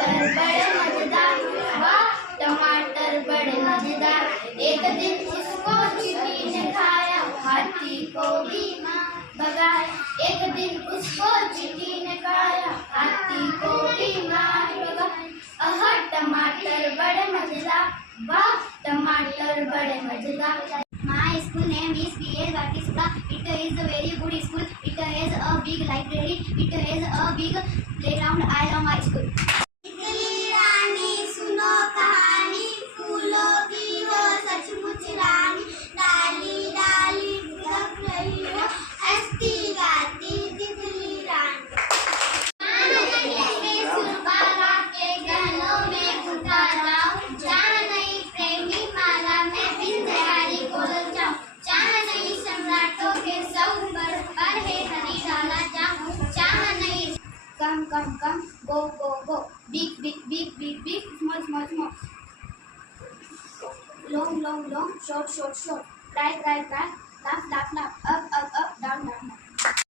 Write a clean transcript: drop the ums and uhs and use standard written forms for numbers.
बड़े मजेदार, वाह टमाटर बड़े मजेदार। एक दिन उसको चींटी ने खाया, हाथी को भी मार भगाया। एक दिन उसको चींटी ने खाया, हाथी को भी मार भगाया। टमाटर बड़े मजेदार, वाह टमाटर बड़े मजेदार। My school name is P.S. Batista. It is a very good school. It has a big library. It has a big playground. I love my school. तितली रानी सुनो कहानी, फूलों की हो सचमुच रानी। डाली डाली बिखर रही हो, हंसती गाती तितली रानी। सुरबाला के गहनों में उतार जाऊं, जान नहीं प्रेमी माला में बिंदियारी खोल जाऊं। चाह नहीं सम्राटों के सौंबर पर है हरी डाला जाऊं। चाह नहीं come come come go go go, big big big big big, small small small, long long long, short short short, cry cry cry, laugh laugh laugh, up